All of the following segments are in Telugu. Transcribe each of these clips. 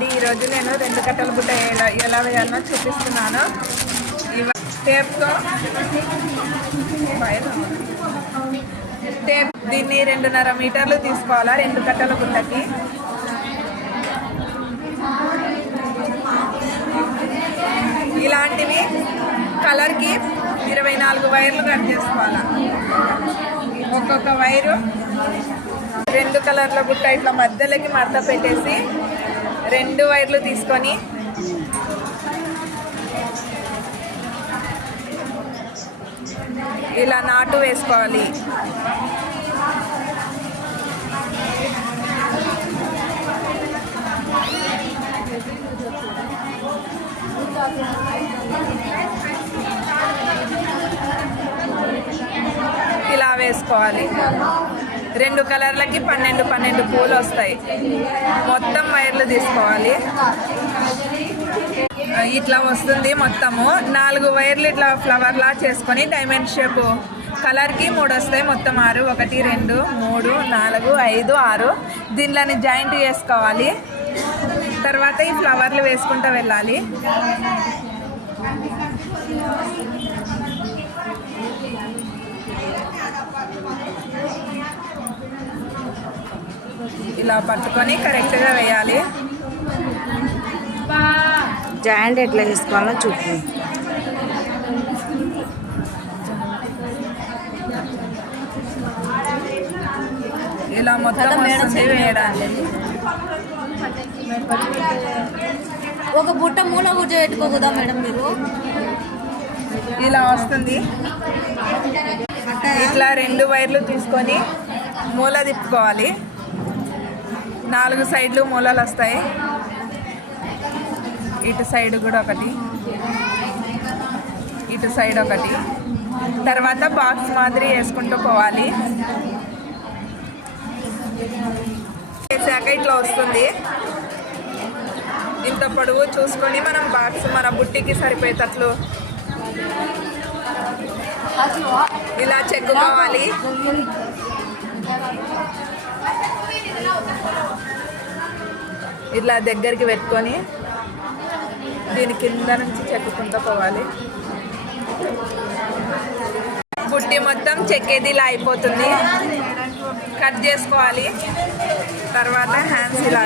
అండి ఈరోజు నేను రెండు కట్టల గుడ్డ ఎలా ఎలా వేయాలో చూపిస్తున్నాను. ఇవ టేప్తో టేప్ దీన్ని రెండున్నర మీటర్లు తీసుకోవాలా రెండు కట్టల గుడ్డకి ఇలాంటివి కలర్కి ఇరవై నాలుగు వైర్లు కట్ చేసుకోవాలా. ఒక్కొక్క వైరు రెండు కలర్ల గుట్ట ఇట్లా మధ్యలోకి మడత పెట్టేసి రెండు వైర్లు తీసుకొని. ఇలా నాటు వేసుకోవాలి. ఇలా వేసుకోవాలి. రెండు కలర్లకి పన్నెండు పన్నెండు పూలు వస్తాయి. మొత్తం వైర్లు తీసుకోవాలి. ఇట్లా వస్తుంది మొత్తము. నాలుగు వైర్లు ఇట్లా ఫ్లవర్ లా చేసుకొని డైమండ్ షేప్. కలర్కి మూడు వస్తాయి మొత్తం ఆరు. ఒకటి రెండు మూడు నాలుగు ఐదు ఆరు. దీనిలోని జాయింట్ చేసుకోవాలి తర్వాత ఈ ఫ్లవర్లు వేసుకుంటూ వెళ్ళాలి. ఇలా పట్టుకొని కరెక్ట్గా వేయాలి. జాయింట్ ఎట్లా చేసుకోవాలో చూపు. ఇలా మొత్తం వస్తుంది వేయడానికి. ఒక బుట్ట మూల కూర్చోబెట్టుకోకూడదా మేడం మీరు? ఇలా వస్తుంది. ఇట్లా రెండు వైర్లు తీసుకొని మూల తిప్పుకోవాలి. నాలుగు సైడ్లు మూలలు వస్తాయి. ఇటు సైడ్ కూడా ఒకటి. ఇటు సైడ్ ఒకటి. తర్వాత బాక్స్ మాదిరి వేసుకుంటూ పోవాలి. వేసాక ఇట్లా వస్తుంది. ఇంత పొడవు చూసుకొని మనం బాక్స్ మన బుట్టికి సరిపోయేటట్లు ఇలా చెక్కు కావాలి. ఇట్లా దగ్గరికి పెట్టుకొని దీని కింద నుంచి చెక్కుకుంటూ పోవాలి. బుట్టి మొత్తం చెక్కేది ఇలా అయిపోతుంది. కట్ చేసుకోవాలి. తర్వాత హ్యాండ్స్ ఇలా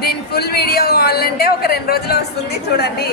దీని ఫుల్ వీడియో కావాలంటే ఒక రెండు రోజులు వస్తుంది చూడండి.